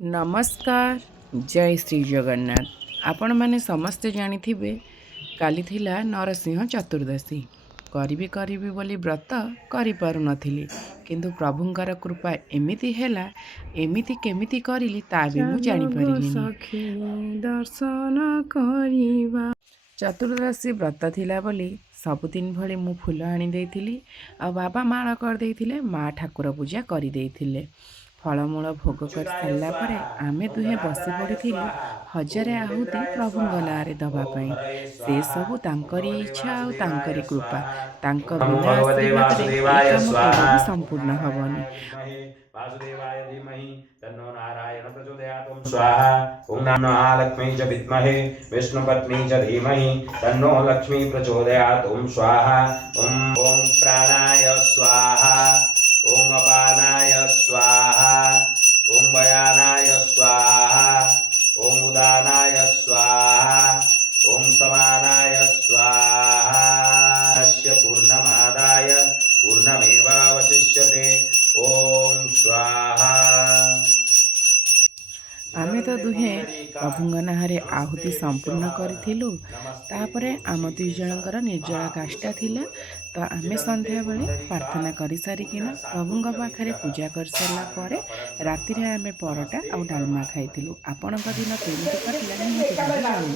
नमस्कार जय श्री जगन्नाथ। आपण माने समस्ते जानिथिबे काली थिला नरसिंह चतुर्दशी। करिबी बोली व्रत करि पारु नथिली, किंतु प्रभुंकर कृपा एमिति हेला, एमिति केमिति करिली ता भी मु जानि परिलिनी। दर्शन करिबा चतुर्दशी व्रत थिला बोली सबुदिन भली मु फूल आनी देइथिली आ बाबा माळ कर देइथिले, मा ठाकुर पूजा करि देइथिले। फलमूल भोग कर सारा पर आमे दुहे बसी पड़िथिलु हजारे आहुति प्रभुंग नारे दबा पई। से सबु तांकरी इच्छा आ तांकरी कृपा, तांक नमो बिना भगवते आशीर्वाद रे ए वासुदेवाय काम केबे स्वाहा। भी ओम संपूर्ण नमो हबनी। नारायणाय विद्महे वासुदेवाय धीमहि तन्नो नारायण प्रचोदयात्। ओम स्वाहा। ओम नमो महालक्ष्मी च विद्महे विष्णुपत्नी च धीमहि तन्नो लक्ष्मी प्रचोदयात्। ओम स्वाहा। ओम प्राणाय स्वाहा। ओम अपानाय स्वाहा। ओम व्यानाय स्वाहा। ओम उदानाय स्वाहा। ओम समानाय स्वाहा। अस्य पूर्णमादाय पूर्णमेवावशिष्यते। ओम स्वाहा। आमे तो दुहे जगन्मयिका प्रभुंग नारे आहुति नमस्ते संपूर्ण विश्वभावना करिथिलु। नमस्ते तापरे आम तुलसी दुई केशर जनकर निर्जला काष्ठा थिला, महापुरुष तो आमे चिरंते संध्या बेले पुंडरीका प्रार्थना करि पुण्य सारिकिना प्रभुंग साकुल्य पाखरे विग्रह पूजा कर सारला पावन परे परम रातिरे ब्रह्म आमे परटा नमस्ते आ डालमा परमात्मने। खाइथिलु। आपणक दिन केमिति कटिला निहाती भाबे जणाइबे।